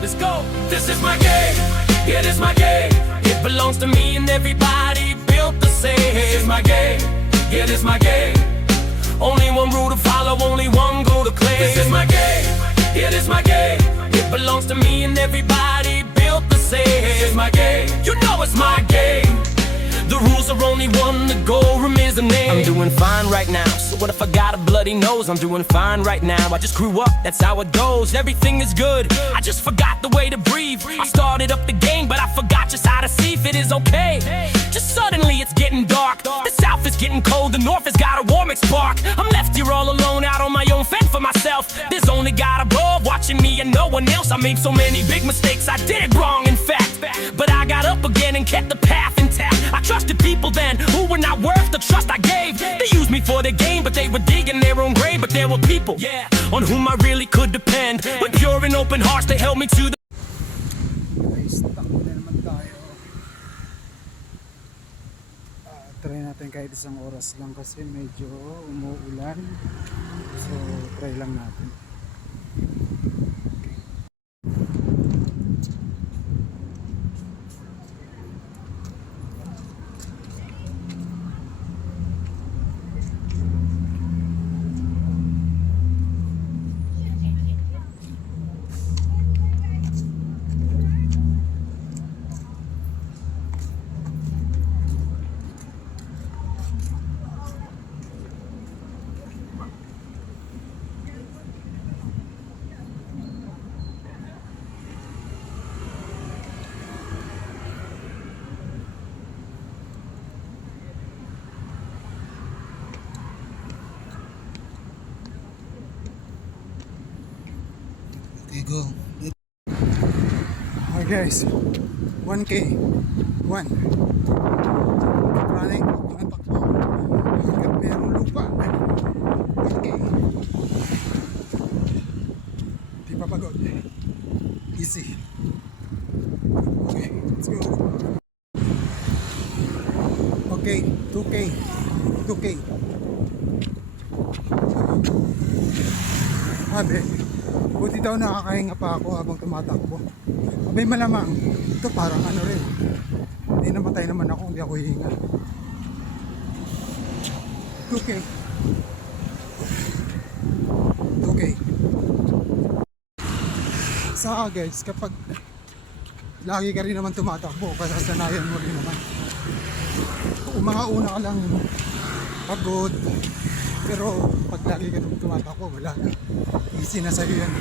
Let's go. This is my game. Yeah, this is my game. It belongs to me and everybody built the same. This is my game. Yeah, this is my game. Only one rule to follow, only one goal to claim. This is my game. Yeah, this is my game. It belongs to me and everybody built the same. This is my game. You know it's my game. The rules are only one, the goal remains the name. I'm doing fine right now, so what if I got a bloody nose? I'm doing fine right now, I just grew up, that's how it goes. Everything is good, I just forgot the way to breathe. I started up the game, but I forgot just how to see if it is okay. Just suddenly it's getting dark, the south is getting cold, the north has got a warming spark. I'm left here all alone, out on my own, fend for myself. There's only God above, watching me and no one else. I made so many big mistakes, I did it wrong in fact. But I got up again and kept the path intact. I trusted people then who were not worth the trust I gave. They used me for their game, but they were digging their own grave. But there were people, on whom I really could depend. With pure and open hearts, they held me to the... Guys, takbo na naman tayo. Try natin kahit isang oras lang kasi medyo umuulan. So, try lang natin. Okay, go. Okay guys, 1K 1 running, natakbo hanggang merong lupa. 1K di pa pagod, easy. Okay, let's go. Okay, 2K 2K Sabi, buti daw nakakahinga pa ako habang tumatakbo. Abay malamang, ito parang ano rin. Hindi namatay naman ako, hindi ako hihinga. 2K 2K Saka guys, kapag lagi ka rin naman tumatakbo, kasasanayan mo rin naman. Kung mga una ka lang pagod, pero pag lagi ka tumatakbo, wala na. Easy na sa'yo yan.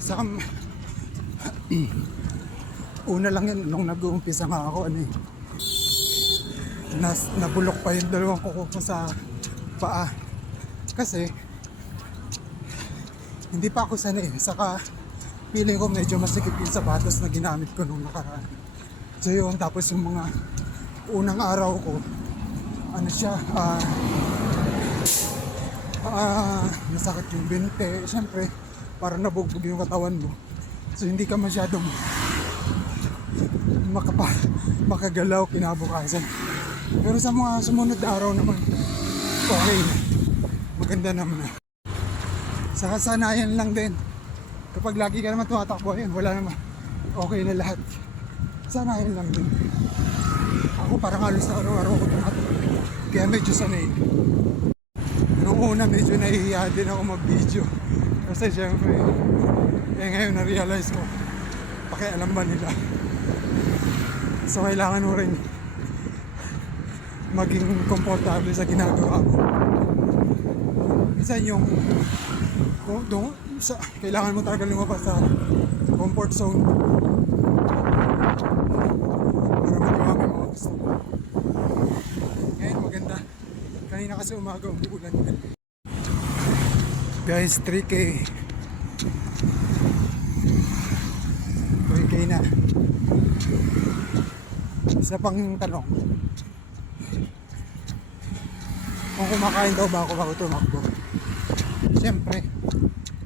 Saka una lang yun, nung nag-uumpisa nga ako, nabulok pa yung dalawang kuko ko sa paa. Kasi hindi pa ako sanay. Saka feeling ko medyo masikip yung sapatos na ginamit ko nung nakaraan. So yun, tapos yung mga unang araw ko, nasakit yung binte. Siyempre, parang nabugbog yung katawan mo. So hindi ka masyadong makagalaw kinabukasan. Pero sa mga sumunod na araw naman, okay na. Maganda naman. Sa kasanayan lang din. Kapag lagi ka naman tumatakbo, yun, wala naman. Okay na lahat. Sanayan lang din. Ako parang halos na araw-araw ko tumatakbo. Kaya medyo sanay. Noong una medyo nahihiya din ako mag-video. Kasi syempre, ngayon na-realize ko, pakialam ba nila? So kailangan mo rin maging komportable sa ginagawa mo. Minsan yung kailangan mo talaga lumabas sa comfort zone para magawa mo yung mga gusto mo. Ngayon maganda. Kanina kasi umaga umuulan. Guys, 3K 3K na. Isa pang tanong, kung kumakain daw ba ako bago tumakbo? Siyempre,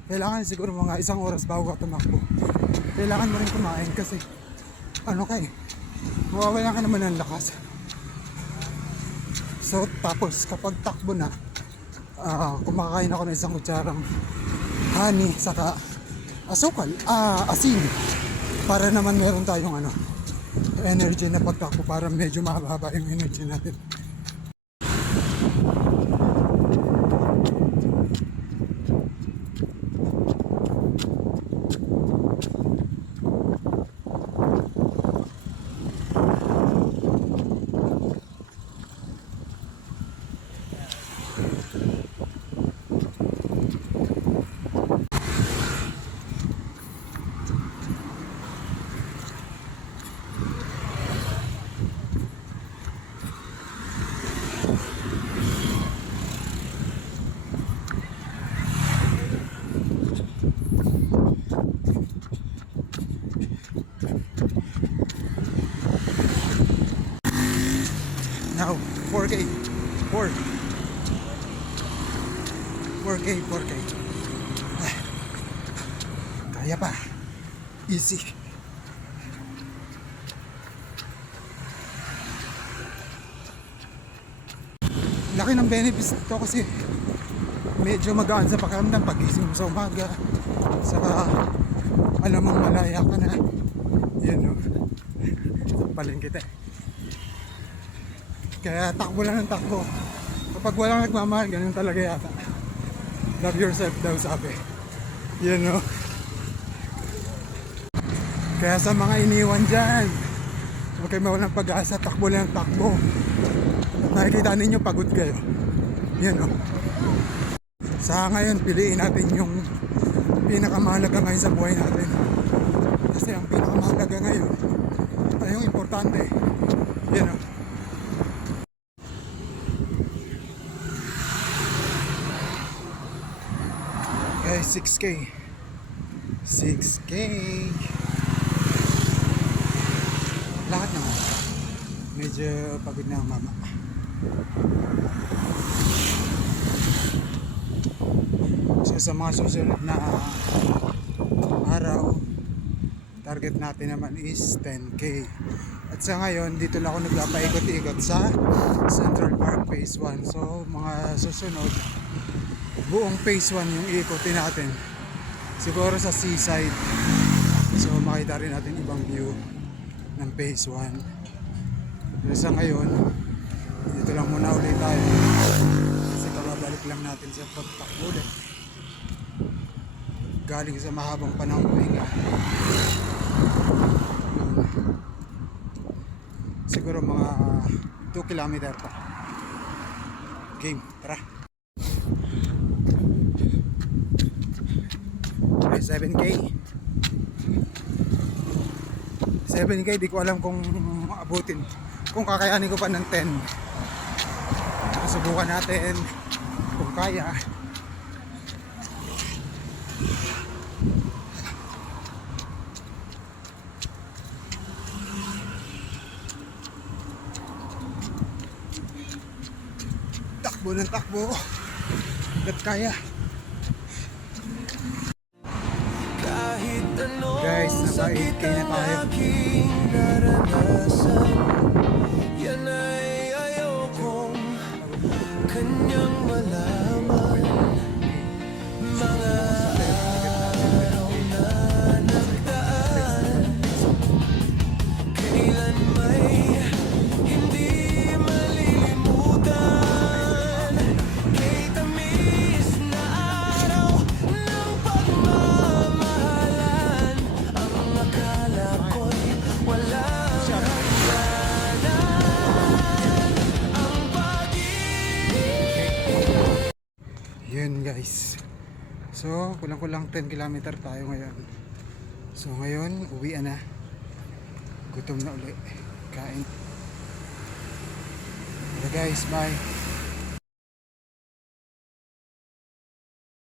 kailangan siguro mga isang oras bago ka tumakbo. Kailangan mo rin kumain kasi mawawalan ka naman ng lakas. So tapos kapag takbo na, kumakain ako ng isang kutsarang honey saka asukal, asin. Para naman meron tayong energy na pagtakbo para medyo mahaba yung energy natin. Now, 4K. 4. 4K, 4K. Ah, kaya pa. Easy. Laki ng benefits nito kasi medyo magaan sa pakiramdam pagising mo sa umaga. Saka alam mong malaya ka na. Yun o. Palin kita eh. Kaya takbo lang ng takbo. Kapag walang nagmamahal, ganun talaga yata. Love yourself daw sabi. You know? Kaya sa mga iniwan dyan, huwag kayo mawalang pag-asa, takbo lang ng takbo. At nakikita ninyo, pagod kayo. You know? Sa ngayon, piliin natin yung pinakamahalaga ngayon sa buhay natin. Kasi ang pinakamahalaga ngayon ay yung importante. You know? Okay, 6K. 6K. Lahat naman. Medyo pagod na ang mama. So sa mga susunod na araw, target natin naman is 10K. At sa ngayon, dito lang ako nagpapaikot-ikot sa Central Park Phase 1. So mga susunod, buong phase 1 yung iikotin natin, siguro sa seaside, so makita rin natin ibang view ng phase 1. Pero sa ngayon, dito lang muna ulit tayo kasi kababalik lang natin sa pagtakbo ulit galing sa mahabang panahon huminga. Siguro mga 2 kilometer pa. Game, tara. 7K. 7K, di ko alam kung abutin. Kung kakayanin ko pa ng 10. Subukan natin kung kaya. Takbo ng takbo. Hanggat kaya. Guys, naka 8K na tayo. Yan ay ayokong kanyang malaman. Mga araw na nagdaan, kailan may hindi malilimutan. Kay tamis na araw ng pagmamahalan, ang akala ko'y walang hangganan. Ang pag-ibig. Yun guys. So, kulang-kulang 10 kilometer tayo ngayon. So, ngayon, uwi na. Gutom na uli. Kain. Okay guys, bye.